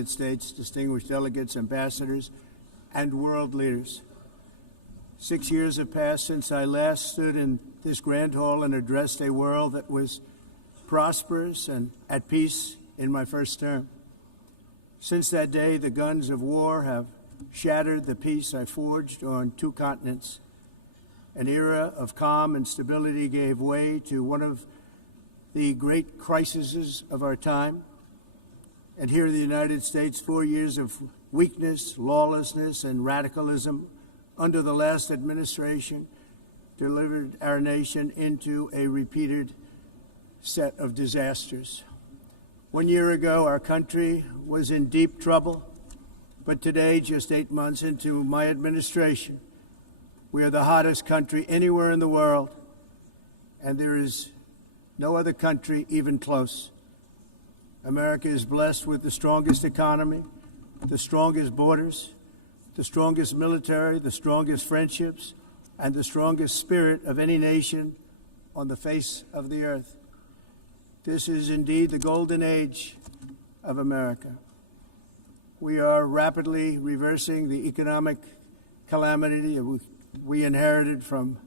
United States, distinguished delegates, ambassadors, and world leaders. 6 years have passed since I last stood in this grand hall and addressed a world that was prosperous and at peace in my first term. Since that day, the guns of war have shattered the peace I forged on 2 continents. An era of calm and stability gave way to one of the great crises of our time. And here in the United States, 4 years of weakness, lawlessness, and radicalism under the last administration delivered our nation into a repeated set of disasters. 1 year ago, our country was in deep trouble, but today, just 8 months into my administration, we are the hottest country anywhere in the world, and there is no other country even close. America is blessed with the strongest economy, the strongest borders, the strongest military, the strongest friendships, and the strongest spirit of any nation on the face of the earth. This is indeed the golden age of America. We are rapidly reversing the economic calamity we inherited from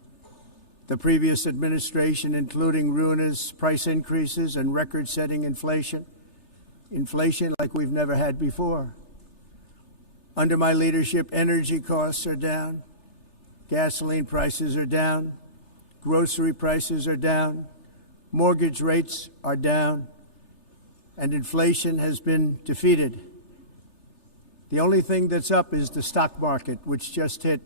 the previous administration, including ruinous price increases and record-setting inflation like we've never had before. Under my leadership, energy costs are down, gasoline prices are down, grocery prices are down, mortgage rates are down, and inflation has been defeated. The only thing that's up is the stock market, which just hit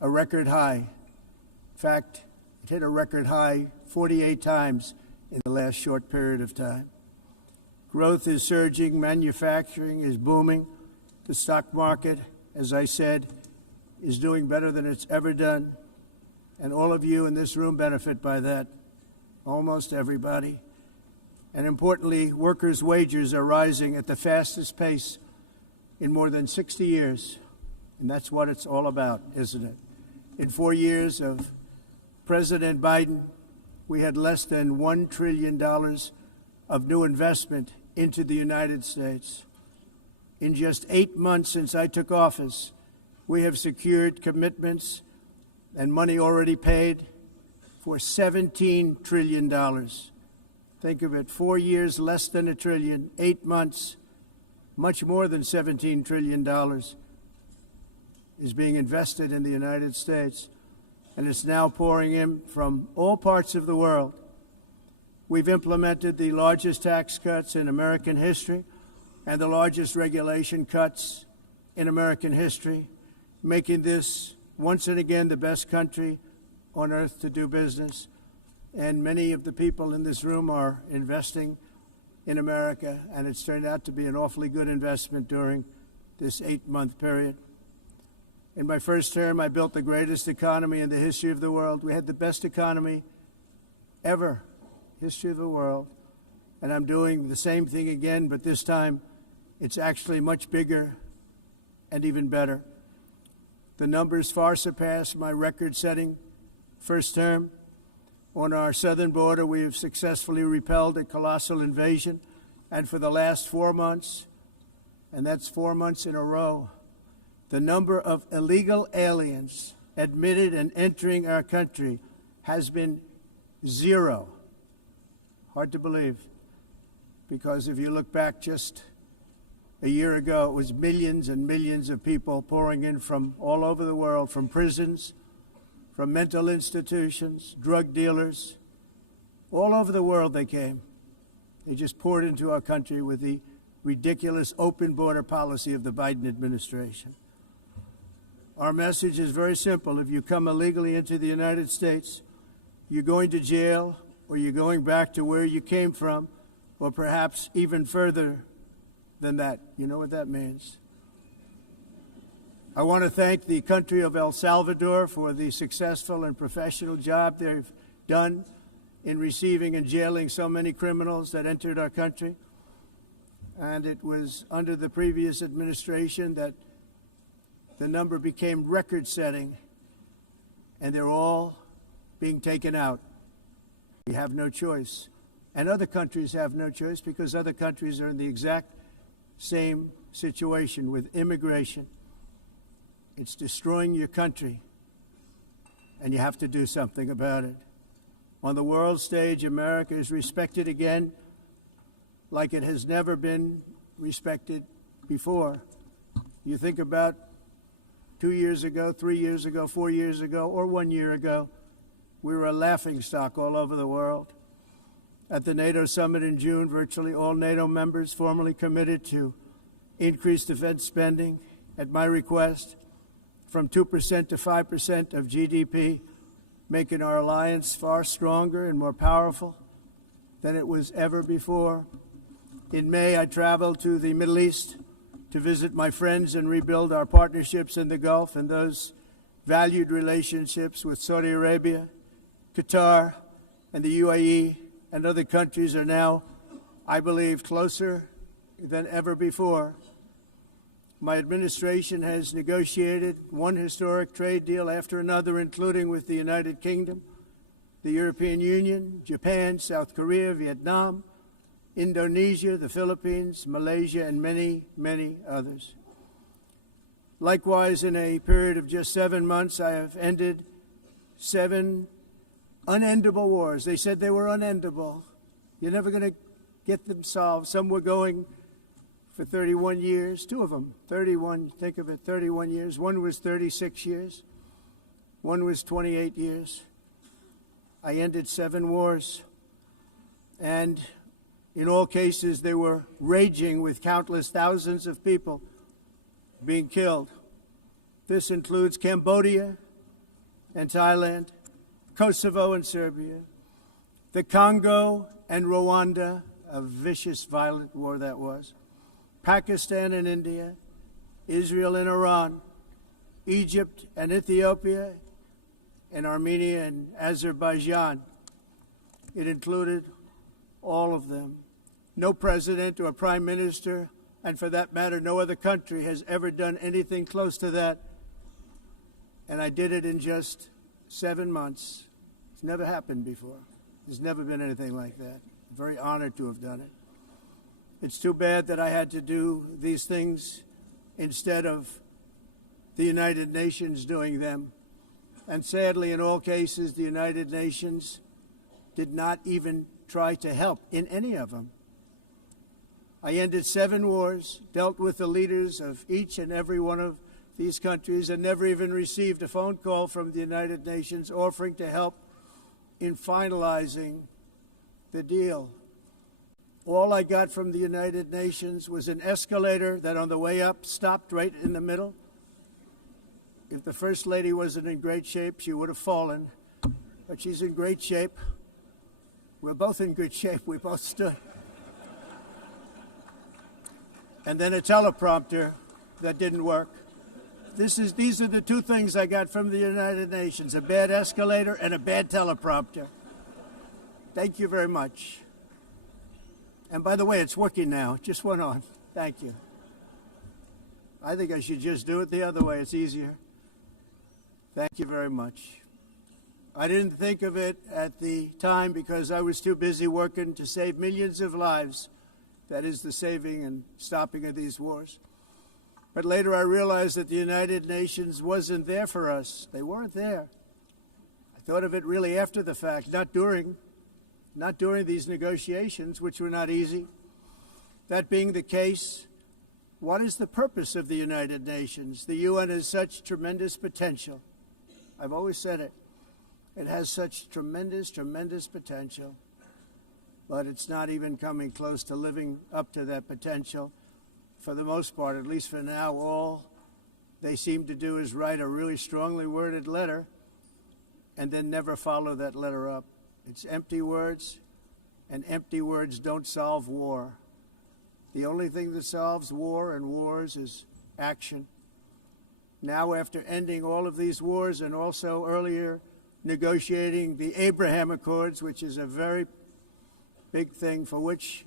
a record high. In fact, it hit a record high 48 times in the last short period of time. Growth is surging, manufacturing is booming. The stock market, as I said, is doing better than it's ever done. And all of you in this room benefit by that, almost everybody. And importantly, workers' wages are rising at the fastest pace in more than 60 years. And that's what it's all about, isn't it? In 4 years of President Biden, we had less than $1 trillion of new investment into the United States. In just 8 months since I took office, we have secured commitments and money already paid for $17 trillion. Think of it, 4 years, less than $1 trillion, 8 months, much more than $17 trillion is being invested in the United States, and it's now pouring in from all parts of the world. We've implemented the largest tax cuts in American history and the largest regulation cuts in American history, making this once and again the best country on earth to do business. And many of the people in this room are investing in America, and it's turned out to be an awfully good investment during this 8-month period. In my first term, I built the greatest economy in the history of the world. We had the best economy ever, history of the world. And I'm doing the same thing again, but this time it's actually much bigger and even better. The numbers far surpass my record-setting first term. On our southern border, we have successfully repelled a colossal invasion. And for the last 4 months, and that's 4 months in a row, the number of illegal aliens admitted and entering our country has been 0. Hard to believe, because if you look back just a year ago, it was millions and millions of people pouring in from all over the world, from prisons, from mental institutions, drug dealers. All over the world they came. They just poured into our country with the ridiculous open border policy of the Biden administration. Our message is very simple. If you come illegally into the United States, you're going to jail, or you're going back to where you came from, or perhaps even further than that. You know what that means. I want to thank the country of El Salvador for the successful and professional job they've done in receiving and jailing so many criminals that entered our country. And it was under the previous administration that the number became record-setting, and they're all being taken out. We have no choice. And other countries have no choice, because other countries are in the exact same situation with immigration. It's destroying your country, and you have to do something about it. On the world stage, America is respected again like it has never been respected before. You think about 2 years ago, 3 years ago, 4 years ago, or 1 year ago, we were a laughingstock all over the world. At the NATO summit in June, virtually all NATO members formally committed to increase defense spending at my request from 2% to 5% of GDP, making our alliance far stronger and more powerful than it was ever before. In May, I traveled to the Middle East to visit my friends and rebuild our partnerships in the Gulf and those valued relationships with Saudi Arabia, Qatar, and the UAE and other countries are now, I believe, closer than ever before. My administration has negotiated one historic trade deal after another, including with the United Kingdom, the European Union, Japan, South Korea, Vietnam, Indonesia, the Philippines, Malaysia, and many, many others. Likewise, in a period of just 7 months, I have ended 7 unendable wars. They said they were unendable. You're never going to get them solved. Some were going for 31 years, 2 of them, 31, think of it, 31 years. One was 36 years. One was 28 years. I ended 7 wars. And in all cases, they were raging with countless thousands of people being killed. This includes Cambodia and Thailand, Kosovo and Serbia, the Congo and Rwanda, a vicious, violent war that was, Pakistan and India, Israel and Iran, Egypt and Ethiopia, and Armenia and Azerbaijan. It included all of them. No president or prime minister, and for that matter, no other country has ever done anything close to that. And I did it in just 7 months. It's never happened before. There's never been anything like that. I'm very honored to have done it. It's too bad that I had to do these things instead of the United Nations doing them. And sadly, in all cases, the United Nations did not even try to help in any of them. I ended 7 wars, dealt with the leaders of each and every one of these countries, and never even received a phone call from the United Nations offering to help in finalizing the deal. All I got from the United Nations was an escalator that on the way up stopped right in the middle. If the First Lady wasn't in great shape, she would have fallen. But she's in great shape. We're both in good shape. We both stood. And then a teleprompter that didn't work. These are the 2 things I got from the United Nations, a bad escalator and a bad teleprompter. Thank you very much. And by the way, it's working now. It just went on. Thank you. I think I should just do it the other way. It's easier. Thank you very much. I didn't think of it at the time because I was too busy working to save millions of lives. That is the saving and stopping of these wars. But later I realized that the United Nations wasn't there for us. They weren't there. I thought of it really after the fact, not during these negotiations, which were not easy. That being the case, what is the purpose of the United Nations? The UN has such tremendous potential. I've always said it. It has such tremendous, tremendous potential, but it's not even coming close to living up to that potential. For the most part, at least for now, all they seem to do is write a really strongly worded letter and then never follow that letter up. It's empty words, and empty words don't solve war. The only thing that solves war and wars is action. Now, after ending all of these wars and also earlier negotiating the Abraham Accords, which is a very big thing for which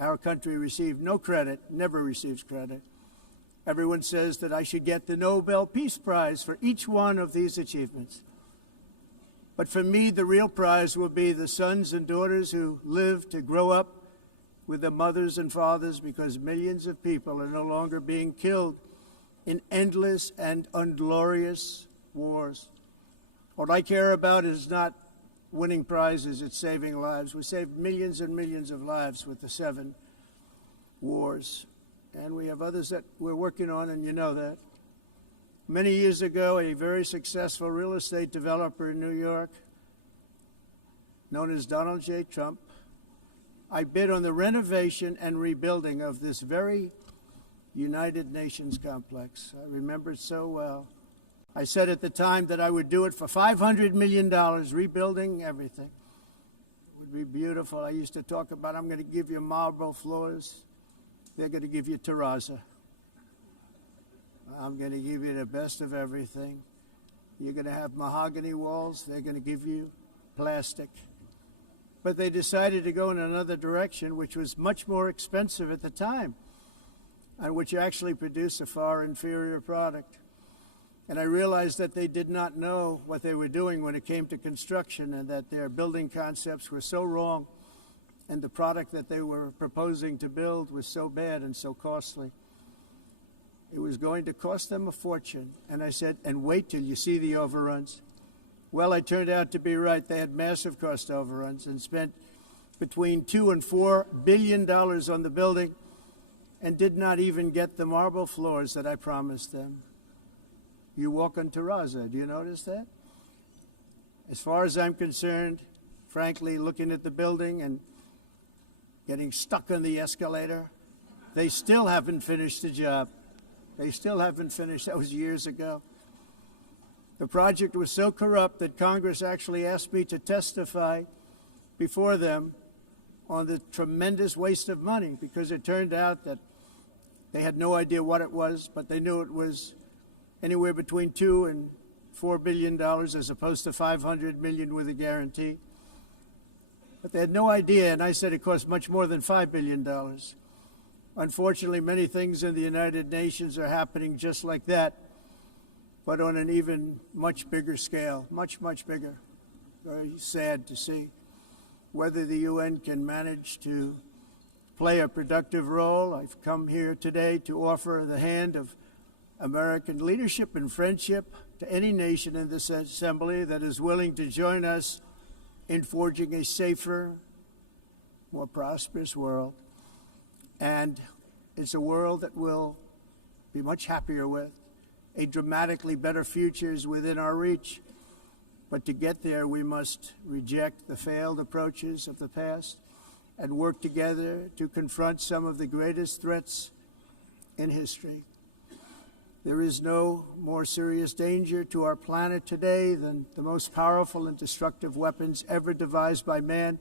our country received no credit, never receives credit. Everyone says that I should get the Nobel Peace Prize for each one of these achievements. But for me, the real prize will be the sons and daughters who live to grow up with the mothers and fathers, because millions of people are no longer being killed in endless and unglorious wars. What I care about is not winning prizes, it's saving lives. We saved millions and millions of lives with the 7 wars. And we have others that we're working on, and you know that. Many years ago, a very successful real estate developer in New York, known as Donald J. Trump, I bid on the renovation and rebuilding of this very United Nations complex. I remember it so well. I said at the time that I would do it for $500 million, rebuilding everything. It would be beautiful. I used to talk about, I'm going to give you marble floors. They're going to give you terrazzo. I'm going to give you the best of everything. You're going to have mahogany walls. They're going to give you plastic. But they decided to go in another direction, which was much more expensive at the time, and which actually produced a far inferior product. And I realized that they did not know what they were doing when it came to construction, and that their building concepts were so wrong, and the product that they were proposing to build was so bad and so costly. It was going to cost them a fortune. And I said, and wait till you see the overruns. Well, I turned out to be right. They had massive cost overruns and spent between $2 and $4 billion on the building and did not even get the marble floors that I promised them. You walk on terrazzo. Do you notice that? As far as I'm concerned, frankly, looking at the building and getting stuck on the escalator, they still haven't finished the job. They still haven't finished. That was years ago. The project was so corrupt that Congress actually asked me to testify before them on the tremendous waste of money, because it turned out that they had no idea what it was, but they knew it was anywhere between $2 and $4 billion as opposed to $500 million with a guarantee. But they had no idea, and I said it cost much more than $5 billion. Unfortunately, many things in the United Nations are happening just like that, but on an even much bigger scale, much, much bigger. Very sad to see whether the UN can manage to play a productive role. I've come here today to offer the hand of American leadership and friendship to any nation in this assembly that is willing to join us in forging a safer, more prosperous world. And it's a world that we'll be much happier with. A dramatically better future is within our reach. But to get there, we must reject the failed approaches of the past and work together to confront some of the greatest threats in history. There is no more serious danger to our planet today than the most powerful and destructive weapons ever devised by man,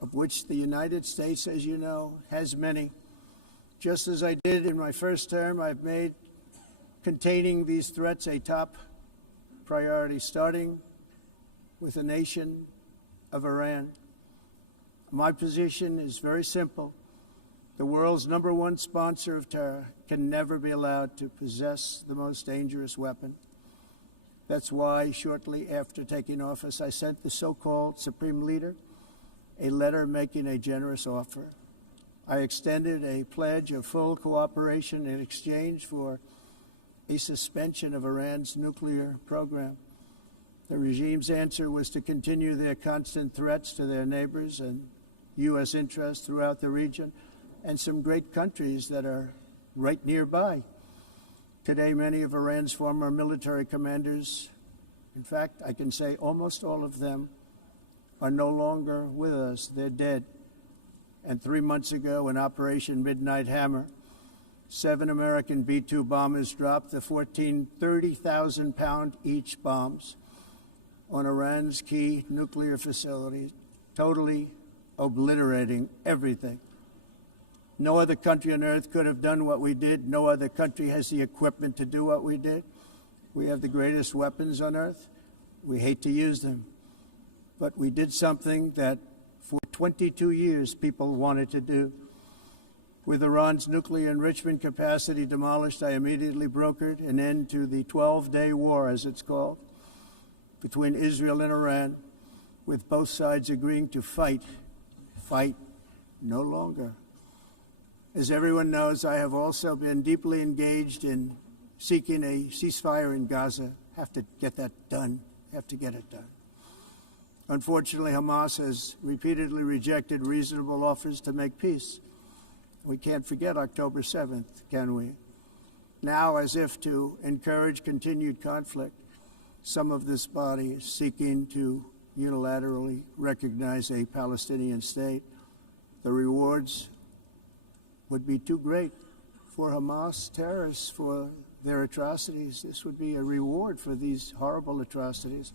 of which the United States, as you know, has many. Just as I did in my first term, I've made containing these threats a top priority, starting with the nation of Iran. My position is very simple. The world's #1 sponsor of terror can never be allowed to possess the most dangerous weapon. That's why, shortly after taking office, I sent the so-called Supreme Leader a letter making a generous offer. I extended a pledge of full cooperation in exchange for a suspension of Iran's nuclear program. The regime's answer was to continue their constant threats to their neighbors and U.S. interests throughout the region, and some great countries that are right nearby. Today, many of Iran's former military commanders, in fact, I can say almost all of them, are no longer with us. They're dead. And 3 months ago, in Operation Midnight Hammer, 7 American B-2 bombers dropped the 14 30,000-pound each bombs on Iran's key nuclear facilities, totally obliterating everything. No other country on earth could have done what we did. No other country has the equipment to do what we did. We have the greatest weapons on earth. We hate to use them. But we did something that for 22 years people wanted to do. With Iran's nuclear enrichment capacity demolished, I immediately brokered an end to the 12-day war, as it's called, between Israel and Iran, with both sides agreeing to fight no longer. As everyone knows, I have also been deeply engaged in seeking a ceasefire in Gaza. Have to get that done. Have to get it done. Unfortunately, Hamas has repeatedly rejected reasonable offers to make peace. We can't forget October 7th, can we? Now, as if to encourage continued conflict, some of this body is seeking to unilaterally recognize a Palestinian state. The rewards would be too great for Hamas terrorists for their atrocities. This would be a reward for these horrible atrocities,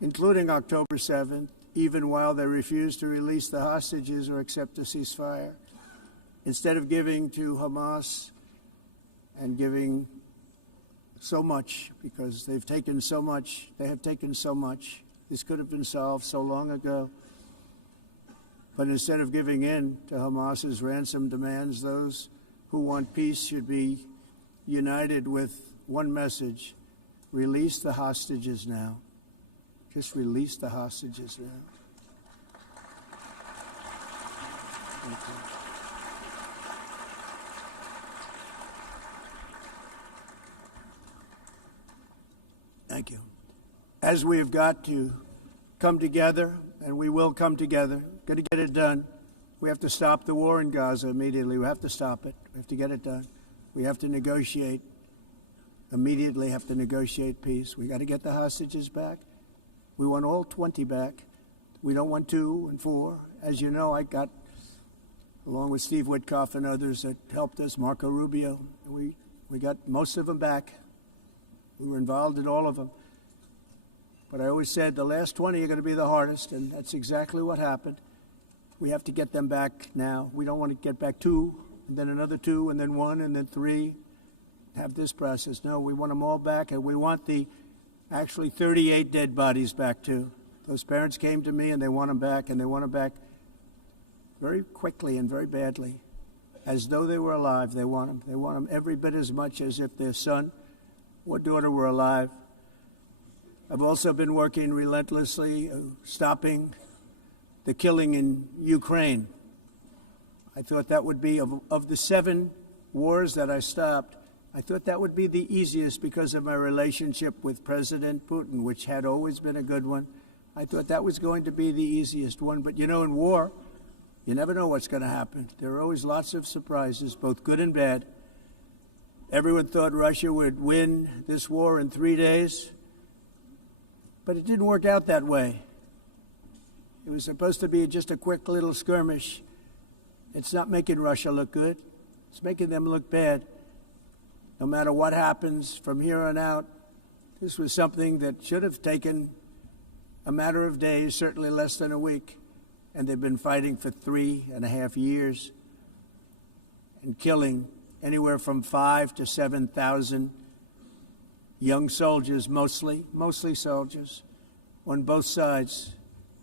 including October 7th, even while they refuse to release the hostages or accept a ceasefire. Instead of giving to Hamas and giving so much, because they've taken so much, they have taken so much. This could have been solved so long ago. But instead of giving in to Hamas's ransom demands, those who want peace should be united with one message: release the hostages now. Just release the hostages now. Thank you. Thank you. As we have got to come together, and we will come together, got to get it done. We have to stop the war in Gaza immediately. We have to stop it. We have to get it done. We have to negotiate, immediately have to negotiate peace. We got to get the hostages back. We want all 20 back. We don't want 2 and 4. As you know, I got, along with Steve Witkoff and others that helped us, Marco Rubio, we got most of them back. We were involved in all of them. But I always said the last 20 are going to be the hardest, and that's exactly what happened. We have to get them back now. We don't want to get back 2, and then another 2, and then 1, and then 3, have this process. No, we want them all back, and we want the actually 38 dead bodies back, too. Those parents came to me, and they want them back, and they want them back very quickly and very badly. As though they were alive, they want them. They want them every bit as much as if their son or daughter were alive. I've also been working relentlessly, stopping the killing in Ukraine. I thought that would be, of the 7 wars that I stopped, I thought that would be the easiest because of my relationship with President Putin, which had always been a good one. I thought that was going to be the easiest one. But, you know, in war, you never know what's going to happen. There are always lots of surprises, both good and bad. Everyone thought Russia would win this war in 3 days, but it didn't work out that way. It was supposed to be just a quick little skirmish. It's not making Russia look good. It's making them look bad. No matter what happens from here on out, this was something that should have taken a matter of days, certainly less than a week. And they've been fighting for 3.5 years and killing anywhere from 5,000 to 7,000 young soldiers, mostly soldiers, on both sides,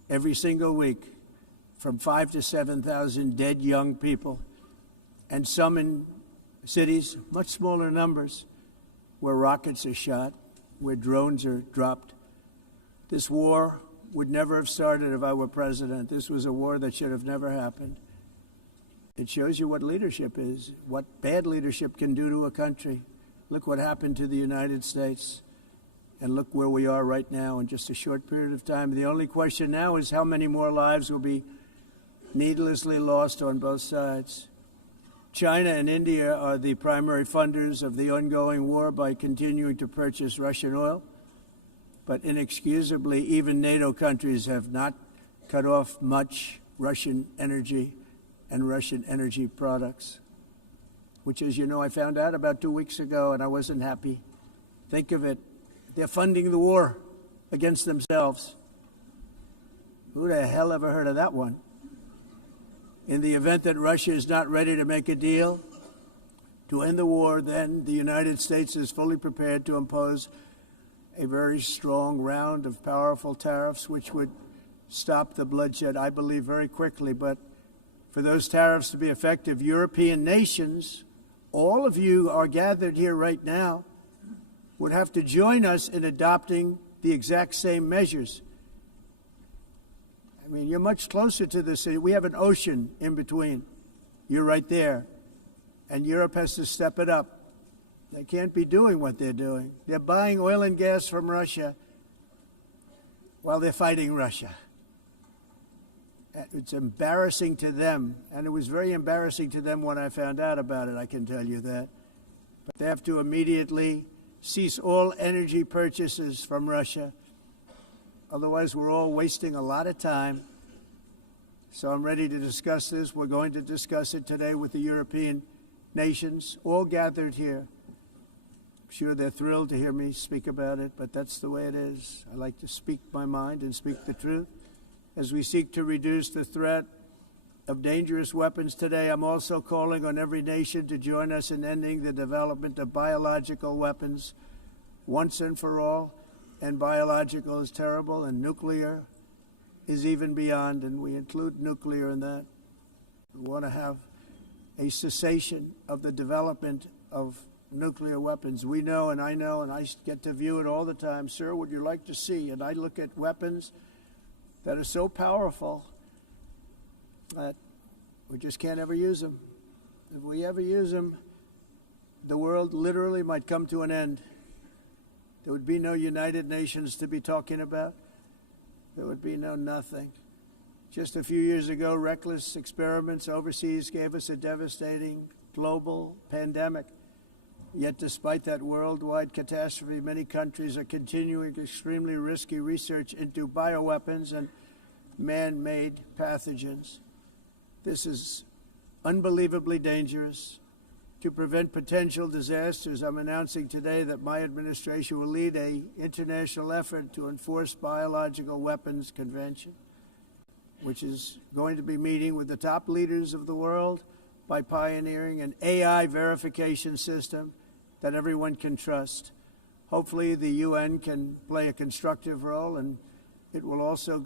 every single week, from 5,000 to 7,000 dead young people, and some in cities, much smaller numbers, where rockets are shot, where drones are dropped. This war would never have started if I were president. This was a war that should have never happened. It shows you what leadership is, what bad leadership can do to a country. Look what happened to the United States, and look where we are right now in just a short period of time. The only question now is how many more lives will be needlessly lost on both sides. China and India are the primary funders of the ongoing war by continuing to purchase Russian oil. But inexcusably, even NATO countries have not cut off much Russian energy and Russian energy products, which, as you know, I found out about 2 weeks ago, and I wasn't happy. Think of it. They're funding the war against themselves. Who the hell ever heard of that one? In the event that Russia is not ready to make a deal to end the war, then the United States is fully prepared to impose a very strong round of powerful tariffs, which would stop the bloodshed, I believe, very quickly. But for those tariffs to be effective, European nations, all of you are gathered here right now, would have to join us in adopting the exact same measures. I I mean, you're much closer to the city. We have an ocean in between. You're right there. And Europe has to step it up. They can't be doing what they're doing. They're buying oil and gas from Russia while they're fighting Russia. It's embarrassing to them, and it was very embarrassing to them when I found out about it, I can tell you that. But they have to immediately cease all energy purchases from Russia. Otherwise, we're all wasting a lot of time. So I'm ready to discuss this. We're going to discuss it today with the European nations, all gathered here. I'm sure they're thrilled to hear me speak about it, but that's the way it is. I like to speak my mind and speak the truth. As we seek to reduce the threat of dangerous weapons today, I'm also calling on every nation to join us in ending the development of biological weapons once and for all. And biological is terrible, and nuclear is even beyond, and we include nuclear in that. We want to have a cessation of the development of nuclear weapons. We know, and I get to view it all the time. Sir, would you like to see? And I look at weapons that are so powerful that we just can't ever use them. If we ever use them, the world literally might come to an end. There would be no United Nations to be talking about. There would be no nothing. Just a few years ago, reckless experiments overseas gave us a devastating global pandemic. Yet despite that worldwide catastrophe, many countries are continuing extremely risky research into bioweapons and man-made pathogens. This is unbelievably dangerous. To prevent potential disasters, I'm announcing today that my administration will lead an international effort to enforce Biological Weapons Convention, which is going to be meeting with the top leaders of the world by pioneering an AI verification system that everyone can trust. Hopefully the UN can play a constructive role, and it will also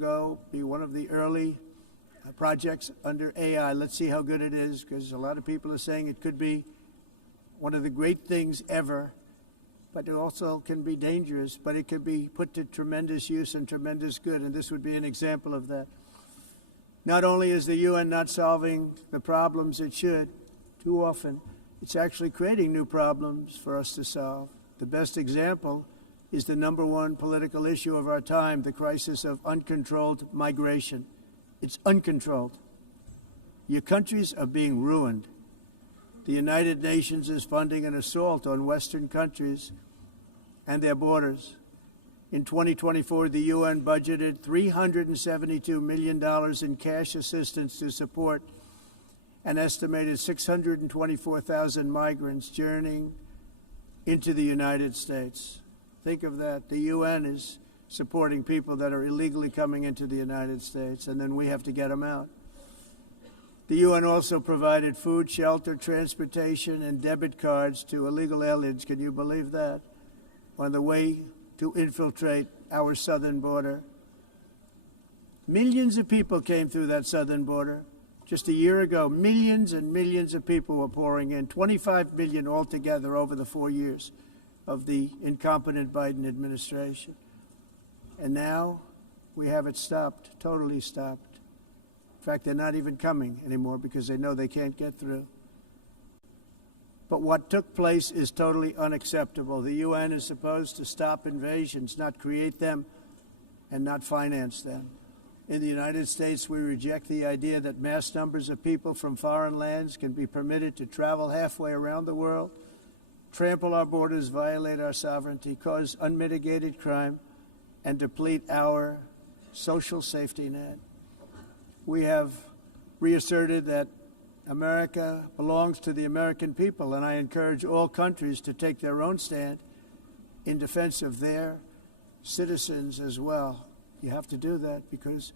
be one of the early projects under AI. Let's see how good it is, because a lot of people are saying it could be one of the great things ever, but it also can be dangerous, but it can be put to tremendous use and tremendous good, and this would be an example of that. Not only is the UN not solving the problems it should, too often, it's actually creating new problems for us to solve. The best example is the number one political issue of our time, the crisis of uncontrolled migration. It's uncontrolled. Your countries are being ruined. The United Nations is funding an assault on Western countries and their borders. In 2024, the UN budgeted $372 million in cash assistance to support an estimated 624,000 migrants journeying into the United States. Think of that. The UN is supporting people that are illegally coming into the United States, and then we have to get them out. The UN also provided food, shelter, transportation, and debit cards to illegal aliens. Can you believe that? On the way to infiltrate our southern border. Millions of people came through that southern border. Just a year ago, millions and millions of people were pouring in, 25 million altogether over the 4 years of the incompetent Biden administration. And now we have it stopped, totally stopped. In fact, they're not even coming anymore because they know they can't get through. But what took place is totally unacceptable. The UN is supposed to stop invasions, not create them and not finance them. In the United States, we reject the idea that mass numbers of people from foreign lands can be permitted to travel halfway around the world, trample our borders, violate our sovereignty, cause unmitigated crime, and deplete our social safety net. We have reasserted that America belongs to the American people, and I encourage all countries to take their own stand in defense of their citizens as well. You have to do that because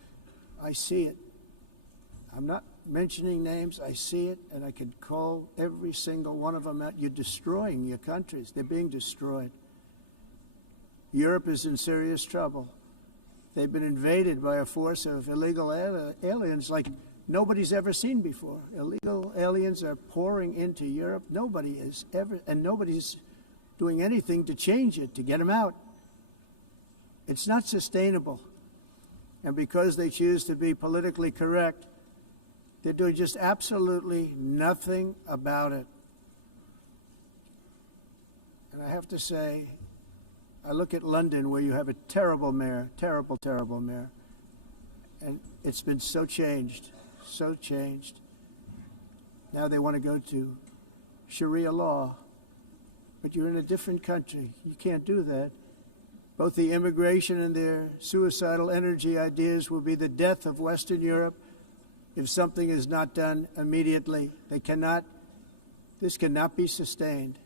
I see it. I'm not mentioning names. I see it, and I could call every single one of them out. You're destroying your countries. They're being destroyed. Europe is in serious trouble. They've been invaded by a force of illegal aliens like nobody's ever seen before. Illegal aliens are pouring into Europe. Nobody is ever, and nobody's doing anything to change it, to get them out. It's not sustainable. And because they choose to be politically correct, they're doing just absolutely nothing about it. And I have to say, I look at London, where you have a terrible mayor, terrible, terrible mayor, and it's been so changed, so changed. Now they want to go to Sharia law, but you're in a different country. You can't do that. Both the immigration and their suicidal energy ideas will be the death of Western Europe if something is not done immediately. This cannot be sustained.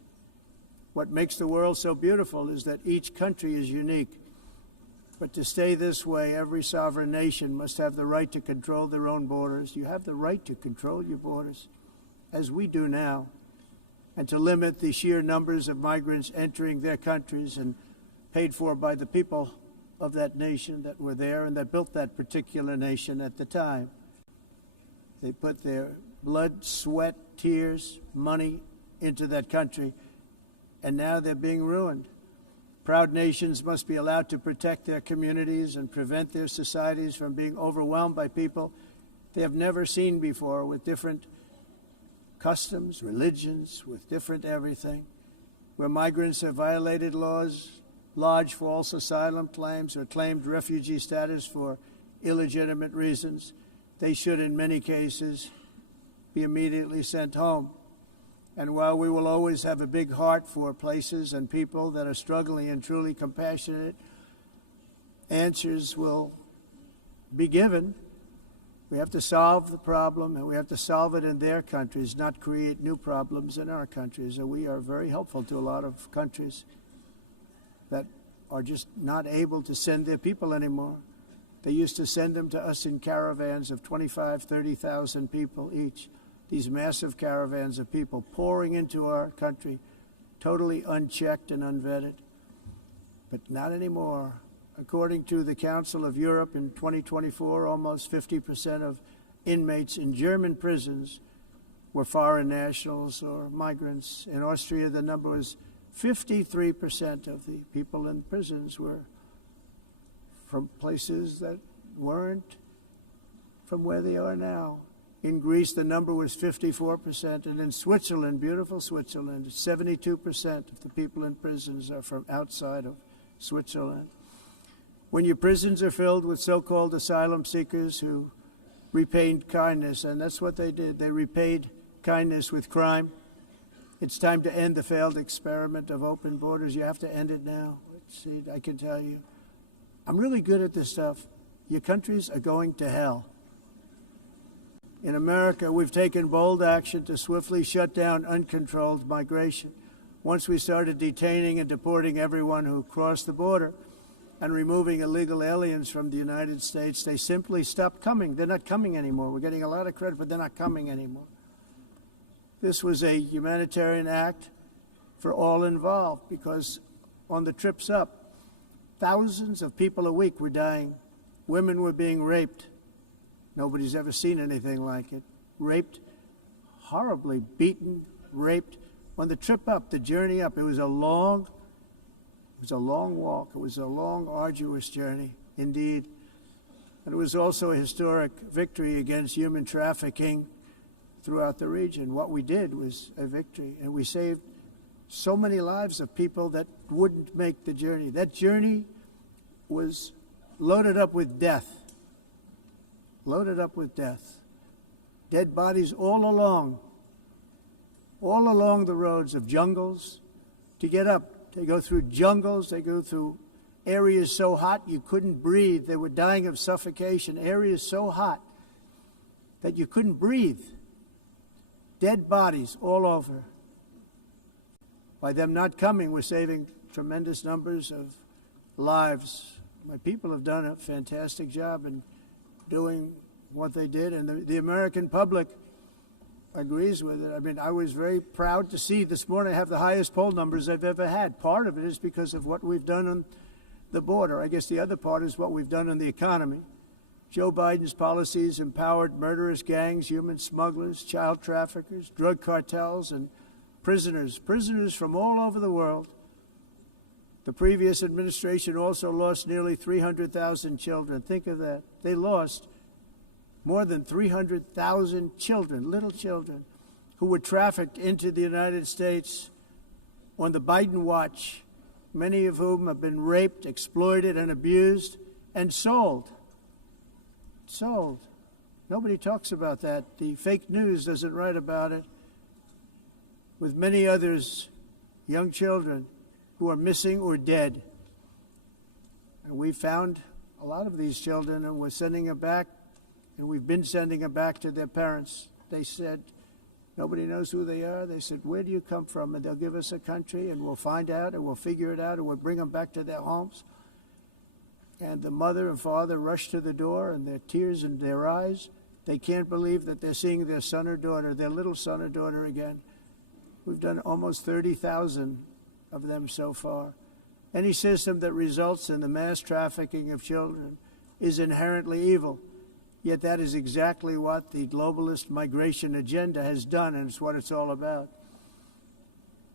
What makes the world so beautiful is that each country is unique. But to stay this way, every sovereign nation must have the right to control their own borders. You have the right to control your borders, as we do now, and to limit the sheer numbers of migrants entering their countries and paid for by the people of that nation that were there and that built that particular nation at the time. They put their blood, sweat, tears, money into that country, and now they're being ruined. Proud nations must be allowed to protect their communities and prevent their societies from being overwhelmed by people they have never seen before, with different customs, religions, with different everything. Where migrants have violated laws, lodged false asylum claims, or claimed refugee status for illegitimate reasons, they should, in many cases, be immediately sent home. And while we will always have a big heart for places and people that are struggling and truly compassionate, answers will be given. We have to solve the problem, and we have to solve it in their countries, not create new problems in our countries. And we are very helpful to a lot of countries that are just not able to send their people anymore. They used to send them to us in caravans of 25,000, 30,000 people each. These massive caravans of people pouring into our country, totally unchecked and unvetted. But not anymore. According to the Council of Europe, in 2024, almost 50% of inmates in German prisons were foreign nationals or migrants. In Austria, the number was 53% of the people in prisons were from places that weren't from where they are now. In Greece, the number was 54%, and in Switzerland, beautiful Switzerland, 72% of the people in prisons are from outside of Switzerland. When your prisons are filled with so-called asylum seekers who repaid kindness, and that's what they did, they repaid kindness with crime, it's time to end the failed experiment of open borders. You have to end it now. Let's see, I can tell you, I'm really good at this stuff. Your countries are going to hell. In America, we've taken bold action to swiftly shut down uncontrolled migration. Once we started detaining and deporting everyone who crossed the border and removing illegal aliens from the United States, they simply stopped coming. They're not coming anymore. We're getting a lot of credit, but they're not coming anymore. This was a humanitarian act for all involved, because on the trips up, thousands of people a week were dying. Women were being raped. Nobody's ever seen anything like it. Raped, horribly beaten, raped. On the trip up, the journey up, it was a long walk. It was a long, arduous journey, indeed. And it was also a historic victory against human trafficking throughout the region. What we did was a victory, and we saved so many lives of people that wouldn't make the journey. That journey was loaded up with death. Loaded up with death. Dead bodies all along the roads of jungles. To get up, they go through jungles, they go through areas so hot you couldn't breathe. They were dying of suffocation. Areas so hot that you couldn't breathe. Dead bodies all over. By them not coming, we're saving tremendous numbers of lives. My people have done a fantastic job in doing what they did, and the American public agrees with it. I mean, I was very proud to see this morning I have the highest poll numbers I've ever had. Part of it is because of what we've done on the border. I guess the other part is what we've done on the economy. Joe Biden's policies empowered murderous gangs, human smugglers, child traffickers, drug cartels, and prisoners from all over the world The previous administration also lost nearly 300,000 children. Think of that. They lost more than 300,000 children, little children, who were trafficked into the United States on the Biden watch, many of whom have been raped, exploited, and abused, and sold. Sold. Nobody talks about that. The fake news doesn't write about it. With many others, young children who are missing or dead. And we found a lot of these children, and we're sending them back, and we've been sending them back to their parents. They said, nobody knows who they are. They said, where do you come from? And they'll give us a country, and we'll find out, and we'll figure it out, and we'll bring them back to their homes. And the mother and father rush to the door, and their tears in their eyes. They can't believe that they're seeing their son or daughter, their little son or daughter again. We've done almost 30,000 of them so far. Any system that results in the mass trafficking of children is inherently evil. Yet that is exactly what the globalist migration agenda has done, and it's what it's all about.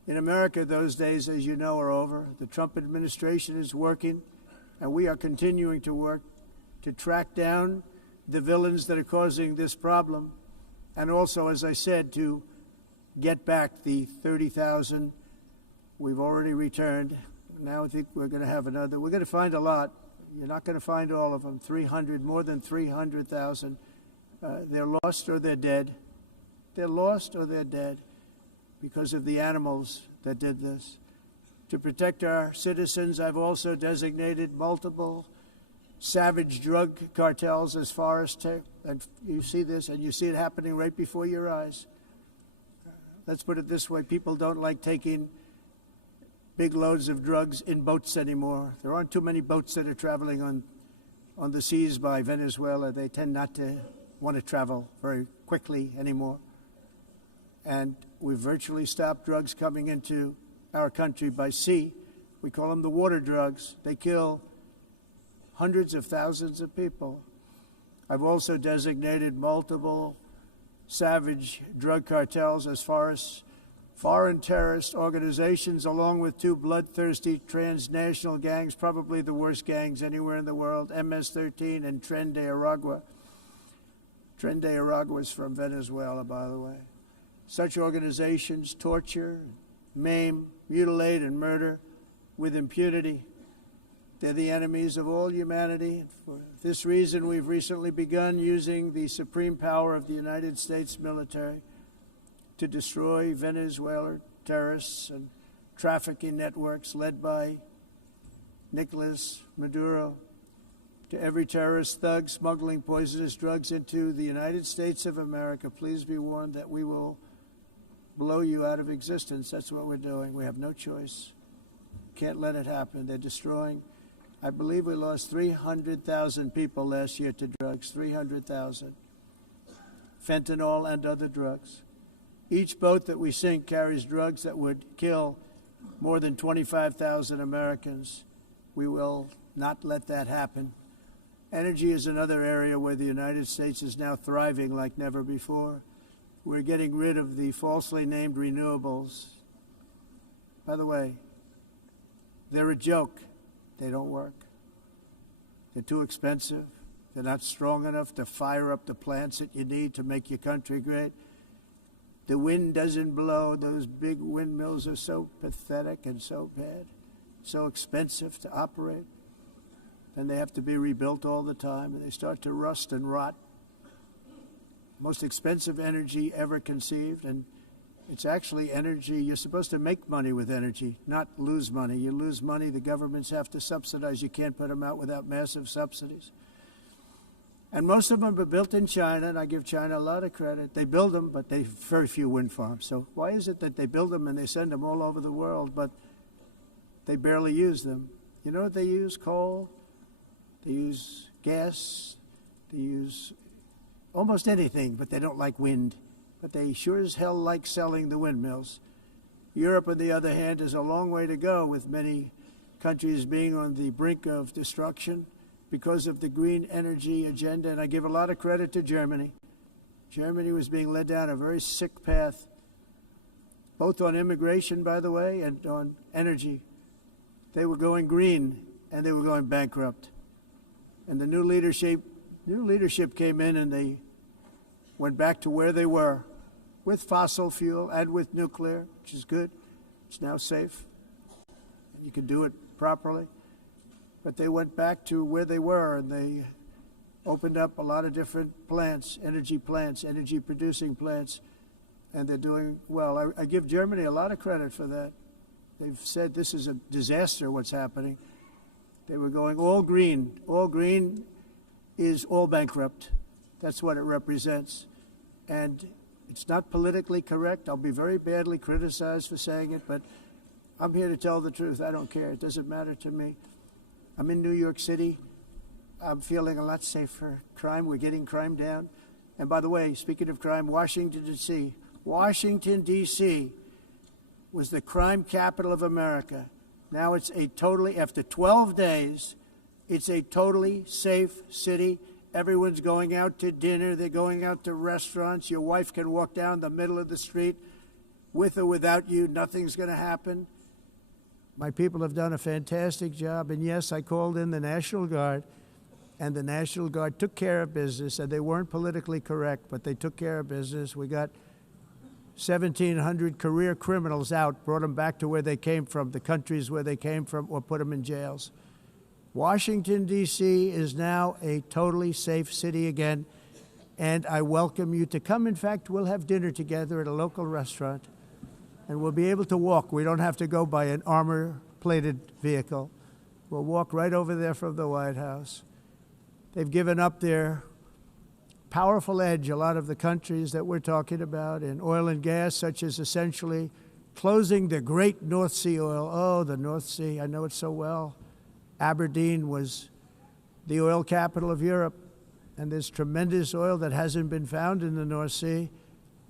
In America, those days, as you know, are over. The Trump administration is working, and we are continuing to work to track down the villains that are causing this problem, and also, as I said, to get back the 30,000 we've already returned. Now I think we're going to have another. We're going to find a lot. You're not going to find all of them. 300, more than 300,000. They're lost or they're dead. They're lost or they're dead because of the animals that did this. To protect our citizens, I've also designated multiple savage drug cartels as far as and you see this, and you see it happening right before your eyes. Let's put it this way. People don't like taking big loads of drugs in boats anymore. There aren't too many boats that are traveling on the seas by Venezuela. They tend not to want to travel very quickly anymore. And we've virtually stopped drugs coming into our country by sea. We call them the water drugs. They kill hundreds of thousands of people. I've also designated multiple savage drug cartels as far as foreign terrorist organizations, along with two bloodthirsty transnational gangs, probably the worst gangs anywhere in the world, MS-13 and Tren de Aragua. Tren de Aragua is from Venezuela, by the way. Such organizations torture, maim, mutilate, and murder with impunity. They're the enemies of all humanity. For this reason, we've recently begun using the supreme power of the United States military to destroy Venezuelan terrorists and trafficking networks led by Nicolas Maduro. To every terrorist thug smuggling poisonous drugs into the United States of America, please be warned that we will blow you out of existence. That's what we're doing. We have no choice. Can't let it happen. They're destroying. I believe we lost 300,000 people last year to drugs, 300,000. Fentanyl and other drugs. Each boat that we sink carries drugs that would kill more than 25,000 Americans. We will not let that happen. Energy is another area where the United States is now thriving like never before. We're getting rid of the falsely named renewables. By the way, they're a joke. They don't work. They're too expensive. They're not strong enough to fire up the plants that you need to make your country great. The wind doesn't blow. Those big windmills are so pathetic and so bad, so expensive to operate. And they have to be rebuilt all the time, and they start to rust and rot. Most expensive energy ever conceived, and it's actually energy. You're supposed to make money with energy, not lose money. You lose money, the governments have to subsidize. You can't put them out without massive subsidies. And most of them are built in China, and I give China a lot of credit. They build them, but they have very few wind farms. So why is it that they build them and they send them all over the world, but they barely use them? You know what they use? Coal. They use gas. They use almost anything, but they don't like wind. But they sure as hell like selling the windmills. Europe, on the other hand, is a long way to go, with many countries being on the brink of destruction because of the green energy agenda. And I give a lot of credit to Germany. Germany was being led down a very sick path, both on immigration, by the way, and on energy. They were going green, and they were going bankrupt. And the new leadership came in, and they went back to where they were with fossil fuel and with nuclear, which is good. It's now safe. You can do it properly. But they went back to where they were, and they opened up a lot of different plants, energy-producing plants, and they're doing well. I give Germany a lot of credit for that. They've said this is a disaster, what's happening. They were going all green. All green is all bankrupt. That's what it represents. And it's not politically correct. I'll be very badly criticized for saying it, but I'm here to tell the truth. I don't care. It doesn't matter to me. I'm in New York City. I'm feeling a lot safer. Crime, we're getting crime down. And by the way, speaking of crime, Washington, D.C. was the crime capital of America. Now it's after 12 days, it's a totally safe city. Everyone's going out to dinner. They're going out to restaurants. Your wife can walk down the middle of the street with or without you. Nothing's going to happen. My people have done a fantastic job. And yes, I called in the National Guard, and the National Guard took care of business. And they weren't politically correct, but they took care of business. We got 1,700 career criminals out, brought them back to where they came from, the countries where they came from, or put them in jails. Washington, D.C. is now a totally safe city again, and I welcome you to come. In fact, we'll have dinner together at a local restaurant, and we'll be able to walk. We don't have to go by an armor-plated vehicle. We'll walk right over there from the White House. They've given up their powerful edge, a lot of the countries that we're talking about, in oil and gas, such as essentially closing the great North Sea oil. Oh, the North Sea, I know it so well. Aberdeen was the oil capital of Europe, and there's tremendous oil that hasn't been found in the North Sea.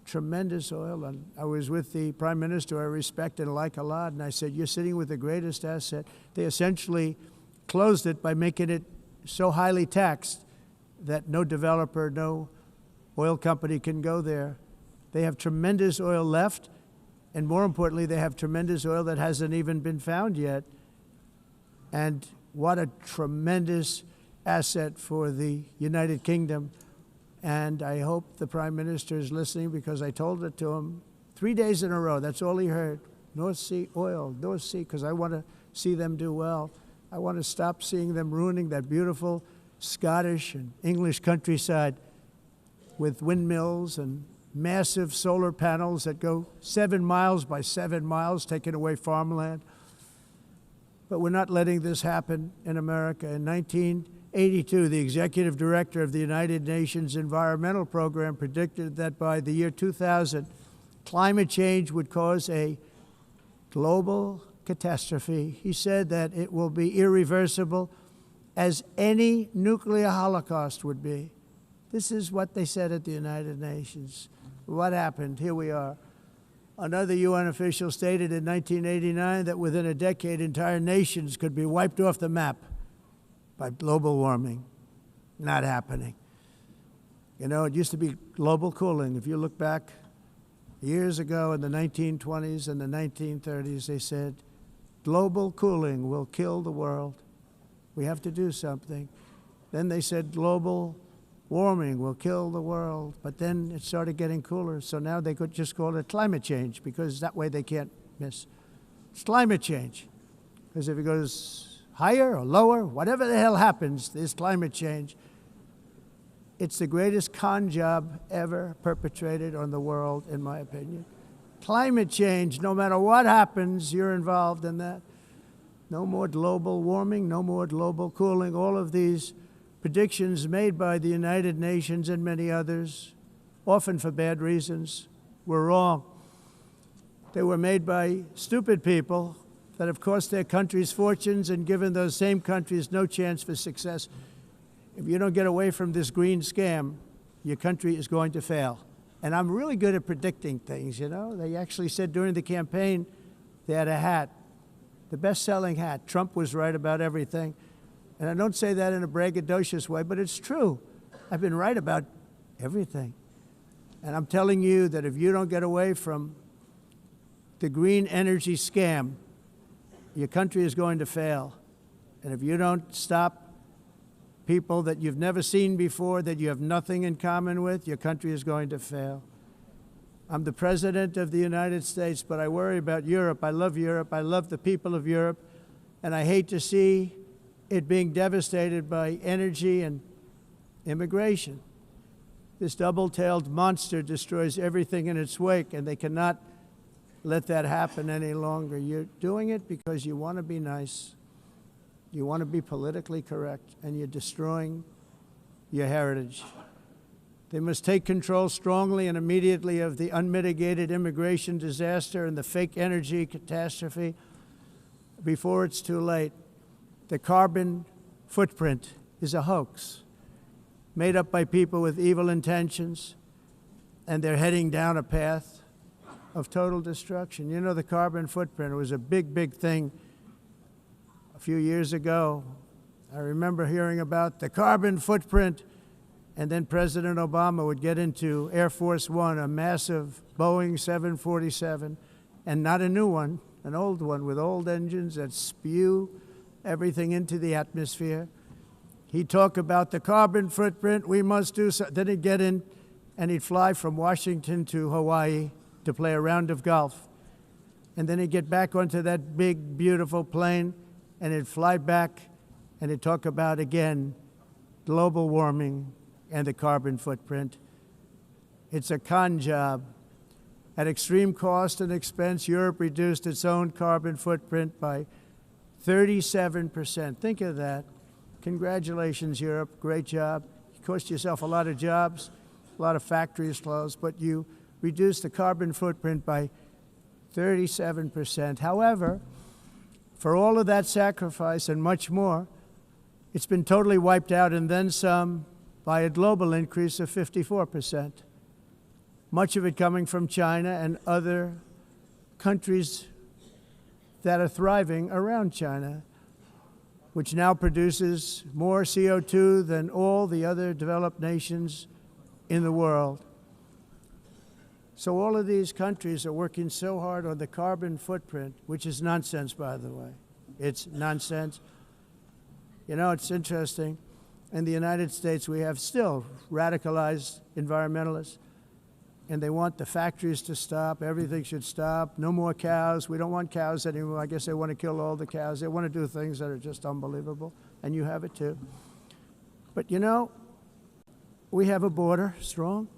Tremendous oil. And I was with the Prime Minister I respect and like a lot, and I said, you're sitting with the greatest asset. They essentially closed it by making it so highly taxed that no developer, no oil company can go there. They have tremendous oil left, and more importantly, they have tremendous oil that hasn't even been found yet. And what a tremendous asset for the United Kingdom. And I hope the Prime Minister is listening, because I told it to him 3 days in a row. That's all he heard. North Sea oil, North Sea, because I want to see them do well. I want to stop seeing them ruining that beautiful Scottish and English countryside with windmills and massive solar panels that go 7 miles by 7 miles, taking away farmland. But we're not letting this happen in America. In 1982, the executive director of the United Nations Environmental Program predicted that by the year 2000, climate change would cause a global catastrophe. He said that it will be irreversible, as any nuclear holocaust would be. This is what they said at the United Nations. What happened? Here we are. Another UN official stated in 1989 that within a decade, entire nations could be wiped off the map by global warming. Not happening. You know, it used to be global cooling. If you look back years ago in the 1920s and the 1930s, they said, global cooling will kill the world. We have to do something. Then they said global warming will kill the world. But then it started getting cooler. So now they could just call it climate change, because that way they can't miss. It's climate change. Because if it goes higher or lower, whatever the hell happens, there's climate change. It's the greatest con job ever perpetrated on the world, in my opinion. Climate change, no matter what happens, you're involved in that. No more global warming, no more global cooling. All of these predictions made by the United Nations and many others, often for bad reasons, were wrong. They were made by stupid people that have cost their countries fortunes and given those same countries no chance for success. If you don't get away from this green scam, your country is going to fail. And I'm really good at predicting things, you know. They actually said during the campaign they had a hat, the best-selling hat. Trump was right about everything. And I don't say that in a braggadocious way, but it's true. I've been right about everything. And I'm telling you that if you don't get away from the green energy scam, your country is going to fail. And if you don't stop people that you've never seen before, that you have nothing in common with, your country is going to fail. I'm the President of the United States, but I worry about Europe. I love Europe. I love the people of Europe. And I hate to see it being devastated by energy and immigration. This double-tailed monster destroys everything in its wake, and they cannot let that happen any longer. You're doing it because you want to be nice. You want to be politically correct, and you're destroying your heritage. They must take control strongly and immediately of the unmitigated immigration disaster and the fake energy catastrophe before it's too late. The carbon footprint is a hoax made up by people with evil intentions, and they're heading down a path of total destruction. You know, the carbon footprint, it was a big, big thing a few years ago. I remember hearing about the carbon footprint, and then President Obama would get into Air Force One, a massive Boeing 747, and not a new one, an old one with old engines that spew everything into the atmosphere. He'd talk about the carbon footprint, we must do so. Then he'd get in and he'd fly from Washington to Hawaii to play a round of golf. And then he'd get back onto that big, beautiful plane and he'd fly back and he'd talk about, again, global warming and the carbon footprint. It's a con job. At extreme cost and expense, Europe reduced its own carbon footprint by 37%. Think of that. Congratulations, Europe. Great job. You cost yourself a lot of jobs, a lot of factories closed, but you reduced the carbon footprint by 37%. However, for all of that sacrifice and much more, it's been totally wiped out and then some by a global increase of 54%. Much of it coming from China and other countries that are thriving around China, which now produces more CO2 than all the other developed nations in the world. So all of these countries are working so hard on the carbon footprint, which is nonsense, by the way. It's nonsense. You know, it's interesting. In the United States, we have still radicalized environmentalists, and they want the factories to stop. Everything should stop. No more cows. We don't want cows anymore. I guess they want to kill all the cows. They want to do things that are just unbelievable, and you have it too. But you know, we have a border, strong,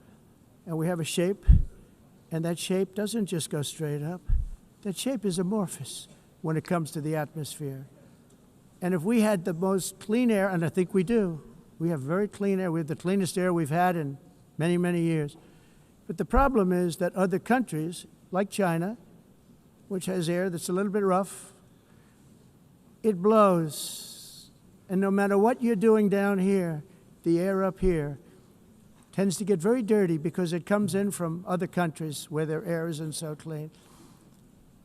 and we have a shape, and that shape doesn't just go straight up. That shape is amorphous when it comes to the atmosphere. And if we had the most clean air, and I think we do, we have very clean air. We have the cleanest air we've had in many, many years. But the problem is that other countries, like China, which has air that's a little bit rough, it blows. And no matter what you're doing down here, the air up here tends to get very dirty because it comes in from other countries where their air isn't so clean.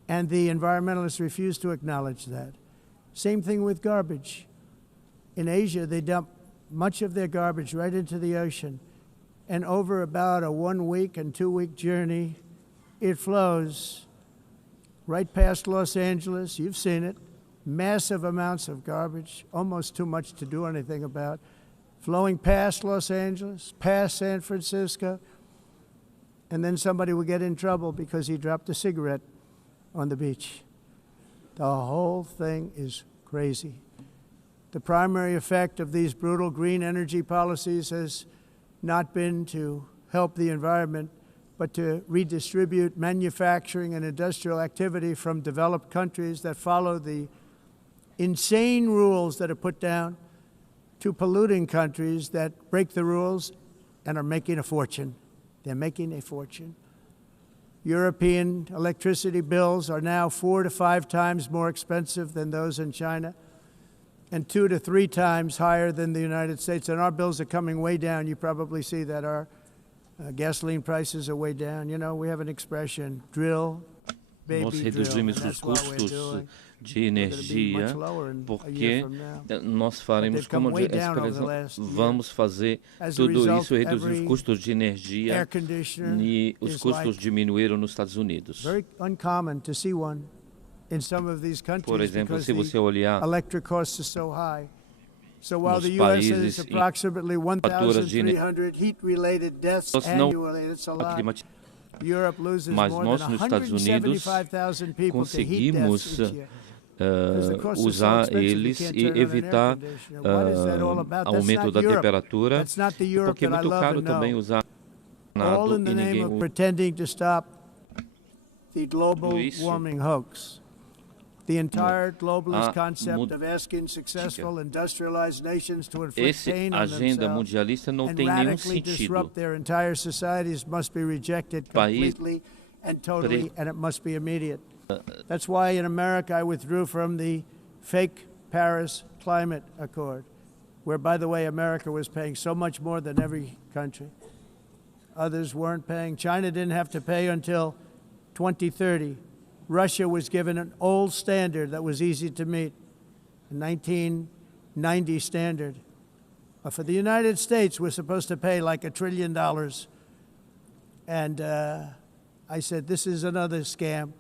And the environmentalists refuse to acknowledge that. Same thing with garbage. In Asia, they dump much of their garbage right into the ocean. And over about a 1 week and 2 week journey, it flows right past Los Angeles. You've seen it. Massive amounts of garbage, almost too much to do anything about, flowing past Los Angeles, past San Francisco, and then somebody will get in trouble because he dropped a cigarette on the beach. The whole thing is crazy. The primary effect of these brutal green energy policies has not been to help the environment, but to redistribute manufacturing and industrial activity from developed countries that follow the insane rules that are put down to polluting countries that break the rules and are making a fortune. They're making a fortune. European electricity bills are now 4 to 5 times more expensive than those in China, and 2 to 3 times higher than the United States. And our bills are coming way down. You probably see that our gasoline prices are way down. You know, we have an expression, drill, baby, Nós drill. reduzimos And os that's what we're custos doing. de energia porque nós faremos, como a expressão, vamos fazer tudo isso, reduzir os custos de energia, e os custos diminuíram nos Estados Unidos. Very uncommon to see one Por exemplo, se você olhar nos países em temperaturas de não climáticas, mas nós nos Estados Unidos conseguimos usar eles e evitar aumento da temperatura, porque é muito caro também usar nada e ninguém usa isso. The entire globalist concept of asking successful industrialized nations to inflict pain on themselves and radically disrupt their entire societies must be rejected completely and totally, and it must be immediate. That's why in America I withdrew from the fake Paris Climate Accord, where, by the way, America was paying so much more than every country. Others weren't paying. China didn't have to pay until 2030. Russia was given an old standard that was easy to meet, a 1990 standard. For the United States, we're supposed to pay like $1 trillion. And I said, this is another scam.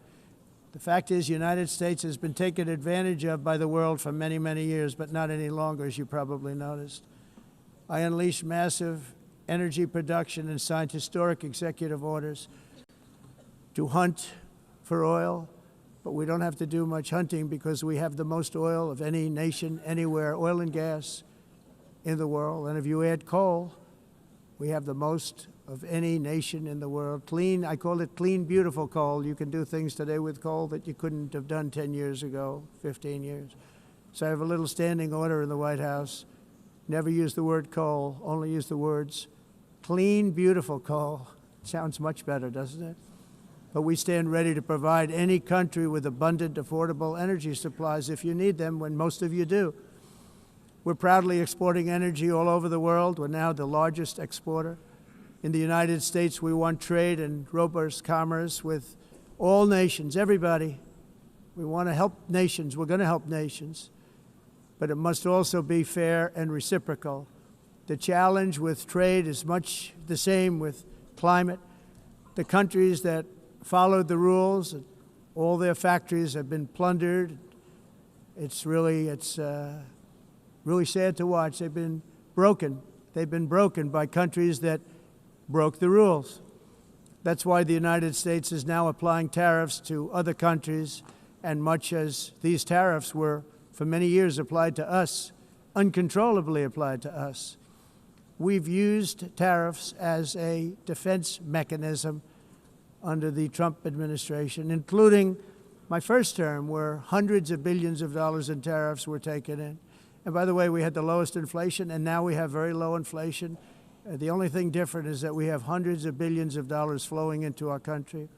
The fact is, the United States has been taken advantage of by the world for many, many years, but not any longer, as you probably noticed. I unleashed massive energy production and signed historic executive orders to hunt for oil, but we don't have to do much hunting because we have the most oil of any nation anywhere, oil and gas in the world. And if you add coal, we have the most of any nation in the world. Clean, I call it clean, beautiful coal. You can do things today with coal that you couldn't have done 10 years ago, 15 years. So I have a little standing order in the White House. Never use the word coal, only use the words clean, beautiful coal. Sounds much better, doesn't it? But we stand ready to provide any country with abundant, affordable energy supplies if you need them, when most of you do. We're proudly exporting energy all over the world. We're now the largest exporter. In the United States, we want trade and robust commerce with all nations, everybody. We want to help nations. We're going to help nations. But it must also be fair and reciprocal. The challenge with trade is much the same with climate. The countries that followed the rules, all their factories have been plundered. It's really sad to watch. They've been broken. They've been broken by countries that broke the rules. That's why the United States is now applying tariffs to other countries, and much as these tariffs were for many years applied to us, uncontrollably applied to us. We've used tariffs as a defense mechanism under the Trump administration, including my first term, where hundreds of billions of dollars in tariffs were taken in. And by the way, we had the lowest inflation, and now we have very low inflation. The only thing different is that we have hundreds of billions of dollars flowing into our country.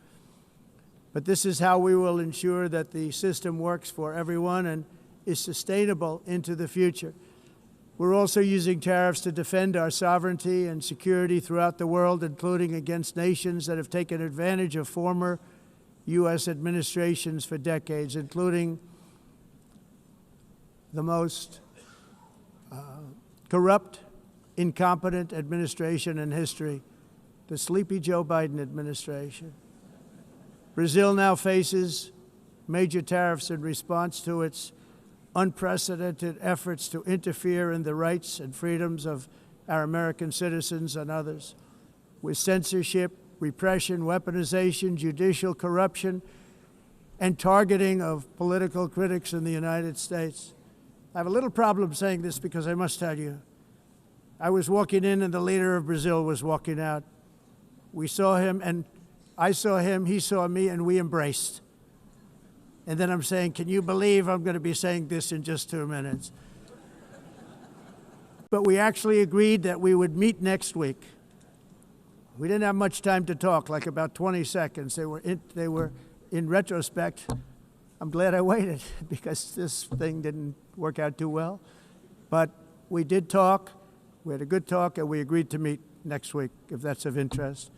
But this is how we will ensure that the system works for everyone and is sustainable into the future. We're also using tariffs to defend our sovereignty and security throughout the world, including against nations that have taken advantage of former U.S. administrations for decades, including the most corrupt, incompetent administration in history, the sleepy Joe Biden administration. Brazil now faces major tariffs in response to its unprecedented efforts to interfere in the rights and freedoms of our American citizens and others, with censorship, repression, weaponization, judicial corruption, and targeting of political critics in the United States. I have a little problem saying this because I must tell you, I was walking in and the leader of Brazil was walking out. We saw him, and I saw him, he saw me, and we embraced. And then I'm saying, can you believe I'm going to be saying this in just 2 minutes? But we actually agreed that we would meet next week. We didn't have much time to talk, like about 20 seconds. They were in retrospect, I'm glad I waited because this thing didn't work out too well. But we did talk. We had a good talk, and we agreed to meet next week, if that's of interest.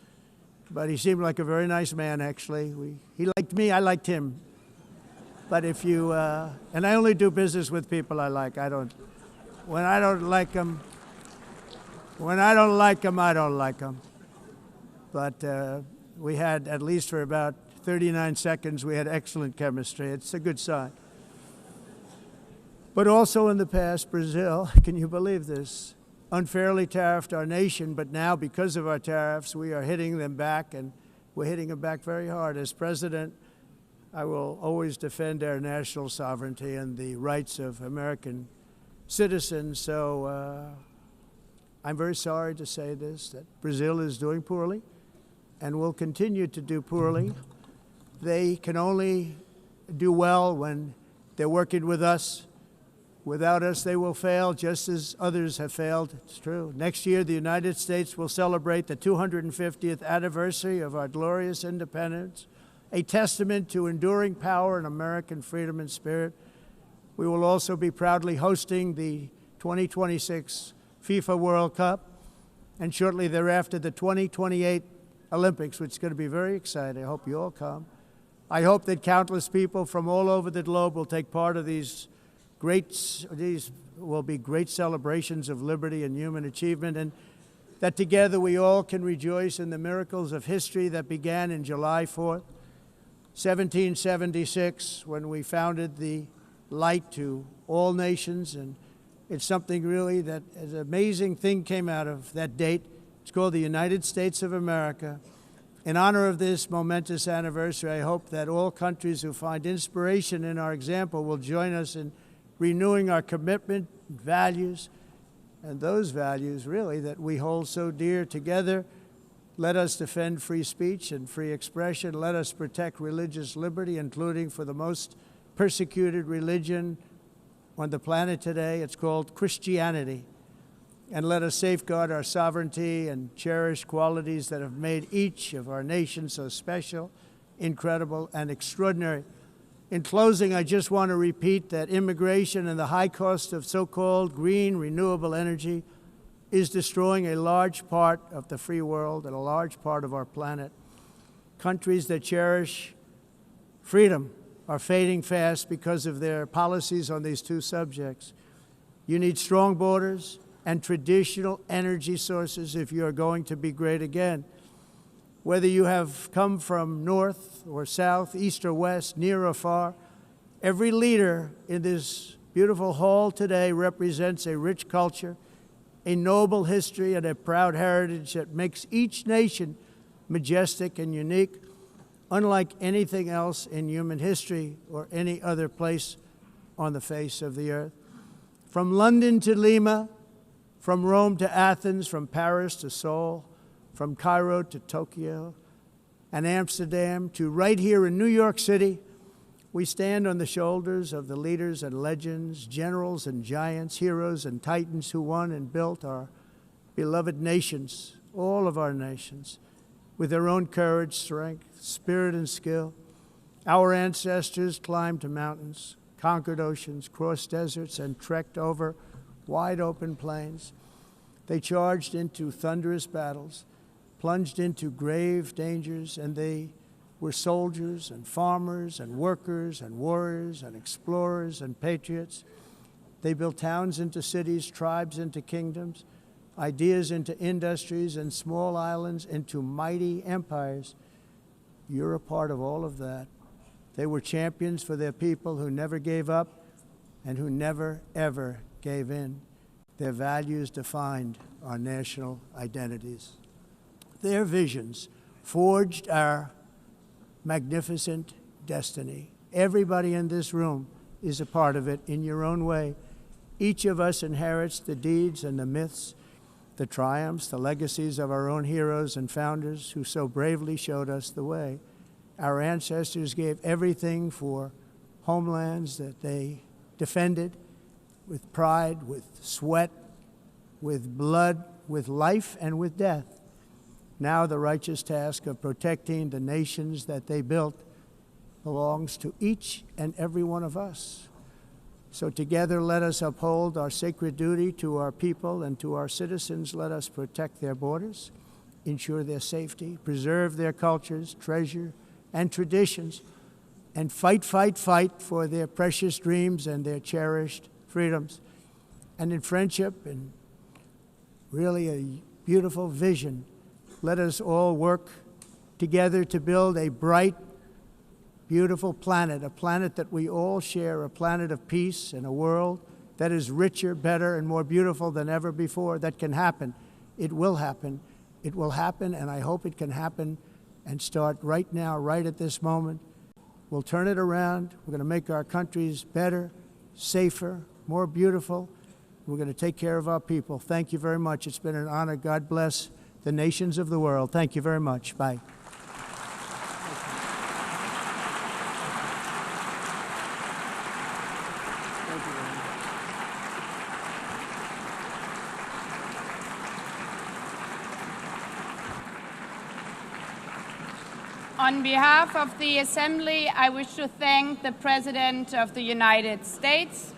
But he seemed like a very nice man, actually. He liked me, I liked him. But if you, and I only do business with people I like. When I don't like them, I don't like them. But we had, at least for about 39 seconds, we had excellent chemistry. It's a good sign. But also in the past, Brazil, can you believe this, unfairly tariffed our nation, but now because of our tariffs, we are hitting them back, and we're hitting them back very hard. As president, I will always defend our national sovereignty and the rights of American citizens. So I'm very sorry to say this, that Brazil is doing poorly and will continue to do poorly. They can only do well when they're working with us. Without us, they will fail, just as others have failed. It's true. Next year, the United States will celebrate the 250th anniversary of our glorious independence, a testament to enduring power and American freedom and spirit. We will also be proudly hosting the 2026 FIFA World Cup, and shortly thereafter, the 2028 Olympics, which is going to be very exciting. I hope you all come. I hope that countless people from all over the globe will take part of these will be great celebrations of liberty and human achievement, and that together we all can rejoice in the miracles of history that began in July 4th, 1776, when we founded the light to all nations. And it's something really that an amazing thing came out of that date. It's called the United States of America. In honor of this momentous anniversary, I hope that all countries who find inspiration in our example will join us in renewing our commitment, values, and those values, really, that we hold so dear. Together, let us defend free speech and free expression. Let us protect religious liberty, including for the most persecuted religion on the planet today. It's called Christianity. And let us safeguard our sovereignty and cherish qualities that have made each of our nations so special, incredible, and extraordinary. In closing, I just want to repeat that immigration and the high cost of so-called green renewable energy is destroying a large part of the free world and a large part of our planet. Countries that cherish freedom are fading fast because of their policies on these two subjects. You need strong borders and traditional energy sources if you are going to be great again. Whether you have come from north or south, east or west, near or far, every leader in this beautiful hall today represents a rich culture, a noble history, and a proud heritage that makes each nation majestic and unique, unlike anything else in human history or any other place on the face of the earth. From London to Lima, from Rome to Athens, from Paris to Seoul, from Cairo to Tokyo and Amsterdam to right here in New York City, we stand on the shoulders of the leaders and legends, generals and giants, heroes and titans who won and built our beloved nations, all of our nations, with their own courage, strength, spirit, and skill. Our ancestors climbed mountains, conquered oceans, crossed deserts, and trekked over wide open plains. They charged into thunderous battles, plunged into grave dangers, and they were soldiers and farmers and workers and warriors and explorers and patriots. They built towns into cities, tribes into kingdoms, ideas into industries, and small islands into mighty empires. You're a part of all of that. They were champions for their people who never gave up and who never, ever gave in. Their values defined our national identities. Their visions forged our magnificent destiny. Everybody in this room is a part of it in your own way. Each of us inherits the deeds and the myths, the triumphs, the legacies of our own heroes and founders who so bravely showed us the way. Our ancestors gave everything for homelands that they defended with pride, with sweat, with blood, with life, and with death. Now the righteous task of protecting the nations that they built belongs to each and every one of us. So together let us uphold our sacred duty to our people and to our citizens. Let us protect their borders, ensure their safety, preserve their cultures, treasure, and traditions, and fight, fight, fight for their precious dreams and their cherished freedoms. And in friendship and really a beautiful vision, let us all work together to build a bright, beautiful planet, a planet that we all share, a planet of peace and a world that is richer, better, and more beautiful than ever before. That can happen. It will happen. It will happen, and I hope it can happen and start right now, right at this moment. We'll turn it around. We're going to make our countries better, safer, more beautiful. We're going to take care of our people. Thank you very much. It's been an honor. God bless the nations of the world. Thank you very much. Bye. On behalf of the Assembly, I wish to thank the President of the United States,